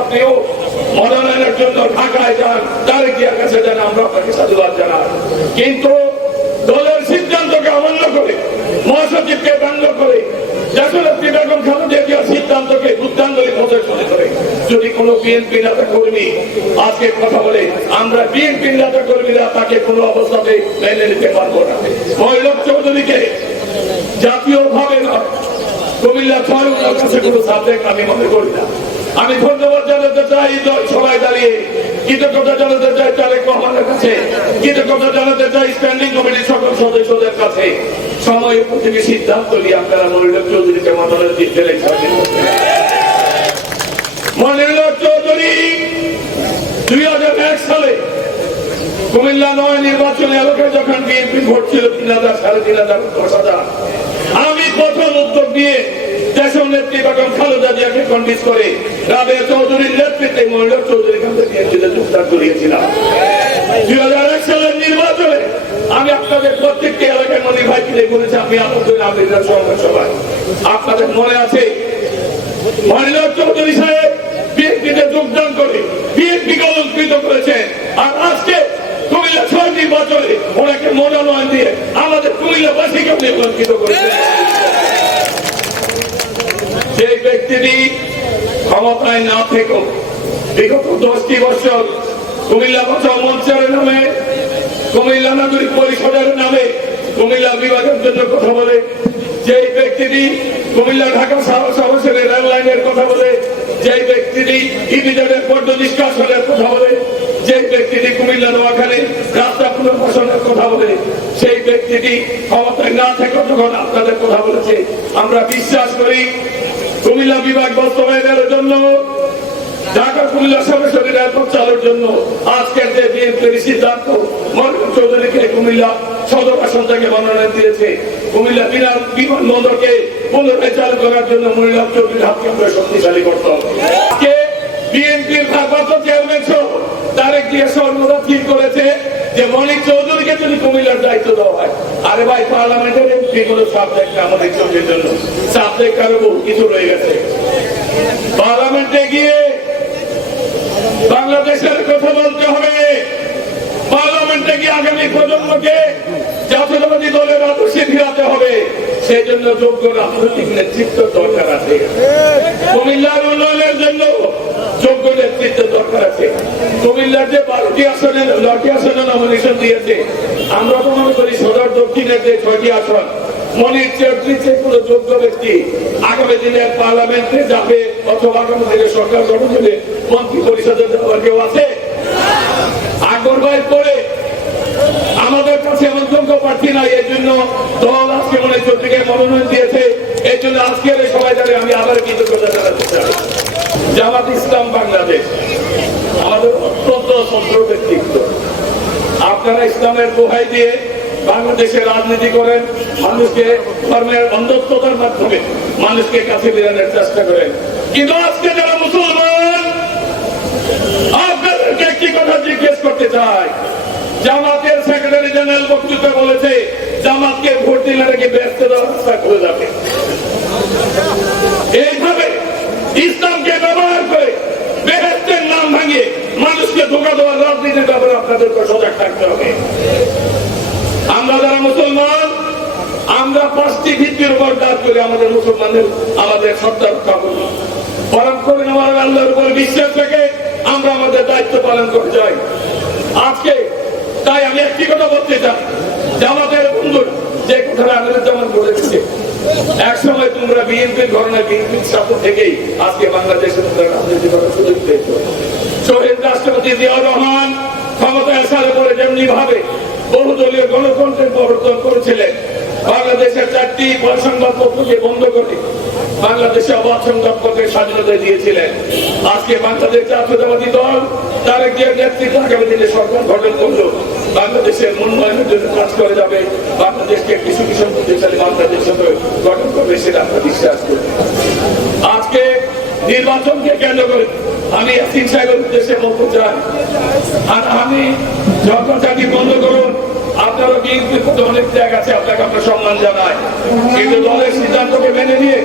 আপনিও মনোনয়নের জন্য ঢাকায় যান তারেক জিয়ার কাছে যান, আমরা আপনাকে সাধুবাদ জানাই। কিন্তু দলের সিদ্ধান্তকে অমান্য করে, মহাসচিবকে ব্যঙ্গ করে দেশনেত্রী বেগম খালেদা জিয়ার সিদ্ধান্তকে বুদ্ধাঙ্গলি প্রদর্শন করে। যদি কোনো বিএনপি নেতা কর্মী আজকে কথা বলে, আমরা বিএনপি নেতা কর্মীরা তাকে কোনো অবস্থাতে মেনে নিতে পারব না। মহিলক চৌধুরীকে জাতীয় নয়, কুমিল্লা ছয় কাছে কোনো সাবজেক্ট আমি মনে করি না। আমি ধন্যবাদ জানাতে চাই সবাই দাঁড়িয়ে। কৃতজ্ঞতা জানাতে চাই তারেক রহমানের কাছে। কৃতজ্ঞতা জানাতে চাই স্ট্যান্ডিং কমিটির সকল সদস্যদের কাছে। সময় উপযোগী সিদ্ধান্ত নিয়ে আপনারা মনিরুল চৌধুরীকে মনোনয়ন দিতে চৌধুরী, দুই হাজার এক সালে কুমিল্লা নয় নির্বাচনী এলাকায় যখন বিএনপি ভোট ছিল তিন হাজার, সাড়ে তিন হাজার দশ হাজার। আমি প্রথম উদ্যোগ নিয়ে যোগদান করিয়েছিলাম দুই হাজার এক সালের নির্বাচনে আমি আপনাদের প্রত্যেকটি এলাকায় মনি ভাইকে বলেছি, আমি আপনাদের আবেদন আছে? মহিলা চৌধুরী সাহেব বিএনপিতে যোগদান করে, বিএনপি অলঙ্কৃত করেছেন আর আজকে কুমিল্লা ছয় নির্বাচনে ওনাকে মনোনয়ন দিয়ে আমাদের কুমিল্লাবাসীকে অলঙ্কৃত করেছেন যে ব্যক্তিটি ক্ষমতায় না থেকেও বিগত দশটি বছর কুমিল্লা বাঁচাও মঞ্চের নামে, কুমিল্লা নাগরিক পরিষদের নামে কুমিল্লা বিভাগের জন্য কথা বলে যে ব্যক্তিটি কুমিল্লা ঢাকা সরাসরি রেল লাইনের কথা বলে যে ব্যক্তিটি ইপিজেডের পর্দ নিষ্কাশনের কথা বলে যে ব্যক্তিটি কুমিল্লা নোয়াখালী রাস্তা পুনর্বাসনের কথা বলে, সেই ব্যক্তিটি ক্ষমতায় না থেকে যখন আপনাদের কথা বলেছে। আমরা বিশ্বাস করি কুমিল্লা বিভাগ বাস্তবায়নের জন্য ঢাকা কুমিল্লা সরাসরি রেলপথ চালুর জন্য আজকের যে বিএনপির সিদ্ধান্ত মরহুম চৌধুরীকে কুমিল্লা সদর আসন থেকে মনোনয়ন দিয়েছে। কুমিল্লা বিনা- বিমানবন্দরকে পুনরায় চালু করার জন্য মহিলা চৌধুরীর হাতকে আমরা শক্তিশালী করতে হবে। বিএনপির ভারপ্রাপ্ত চেয়ারম্যান সহ তারেক দিয়ে সর্বদা ঠিক করেছে যে মনিক চৌধুরীকে যদি দায়িত্ব দেওয়া হয়। আরে ভাই পার্লামেন্টের এমপি গুলো সাবজেক্ট আমাদের চোখের জন্য। সাবজেক্ট আরও বহু কিছু রয়ে গেছে। পার্লামেন্টে গিয়ে বাংলাদেশের কথা বলতে হবে। পার্লামেন্টে গিয়ে আগামী প্রজন্মকে জাতীয়তাবাদী দলের আদর্শে ফিরাতে হবে। সেই জন্য যোগ্য রাজনৈতিক নেতৃত্ব দরকার আছে। কুমিল্লার উন্নয়নের জন্য যোগ্য নেতৃত্ব দরকার আছে। কুমিল্লার যে বারোটি আসনে নটি আসনে নমিনেশন দিয়েছে, আমরা তো মনে করি সদর দক্ষিণের যে ছয়টি আসন, মনির চৌধুরী কোনো যোগ্য ব্যক্তি আগামী দিনে পার্লামেন্টে যাবে অথবা আগামী দিনে সরকার গঠন করে মন্ত্রী পরিষদে যাওয়ার কেউ আছে? আগরবাই পরে আমাদের কাছে এমন যোগ্য প্রার্থী নাই এই জন্য দল আজকে মনে চৌধুরীকে মনোনয়ন দিয়েছে এই জন্য আজকের এই সবাই আমি আবার কৃতজ্ঞতা জামাত ইসলাম বাংলাদেশ, আমাদের আপনারা ইসলামের দোহাই দিয়ে বাংলাদেশে রাজনীতি করেন, মানুষকে ধর্মের অন্ধত্বতার মাধ্যমে মানুষকে কাছে বেরানোর চেষ্টা করেন। কিন্তু আজকে যারা মুসলমান, আপনাদেরকে একটি কথা জিজ্ঞেস করতে চাই। জামাতের সেক্রেটারি জেনারেল বক্তব্য বলেছে, জামাতকে ভোট দিলে রাজনীতির ব্যাপারে আপনাদেরকে সজাগ থাকতে হবে। আমরা যারা মুসলমান, আমরা পাঁচটি ভিত্তির উপর কাজ করি, আমাদের মুসলমানদের আমাদের সত্তা রক্ষা করব পালন করে আমার আল্লাহর উপর বিশ্বাস থেকে আমরা আমাদের দায়িত্ব পালন করে যাই। আজকে তাই আমি একটি কথা বলতে চাই, জামাতের বন্ধু যে কথাটা আমাদের যেমন বলেছে এক সময় তোমরা বিএনপির ঘটনায় বিএনপির সাথে থেকেই আজকে বাংলাদেশে তোমরা রাজনীতি করার সুযোগ পেয়েছ। শহীদ রাষ্ট্রপতি জিয়াউর রহমান ক্ষমতায় আসার পরে যেমনি ভাবে বহুদলীয় গণতন্ত্রের প্রবর্তন করেছিলেন, বাংলাদেশের চারটি সংবাদপত্রকে বন্ধ করে বাংলাদেশে অবাধ সংবাদপত্রের স্বাধীনতা দিয়েছিলেন। আজকে বাংলাদেশ জাতীয়তাবাদী দল তারেক জিয়ার নেতৃত্বে আগামী দিনে সরকার গঠন করল। বাংলাদেশের উন্নয়নের জন্য কাজ করে যাবে, বাংলাদেশকে একটি সুখী সমৃদ্ধশালী বাংলাদেশ গঠন করবে সেটা আমরা বিশ্বাস করি। আজকে নির্বাচনকে কেন্দ্র করে আমি ইয়াসিন সাহেবের উদ্দেশ্যে বলতে চাই। আর আমি যখন চাকরি বন্ধ করুন, আপনারও কিন্তু অনেক ত্যাগ আছে, আপনাকে আপনার সম্মান জানাই। কিন্তু দলের সিদ্ধান্তকে মেনে নিয়ে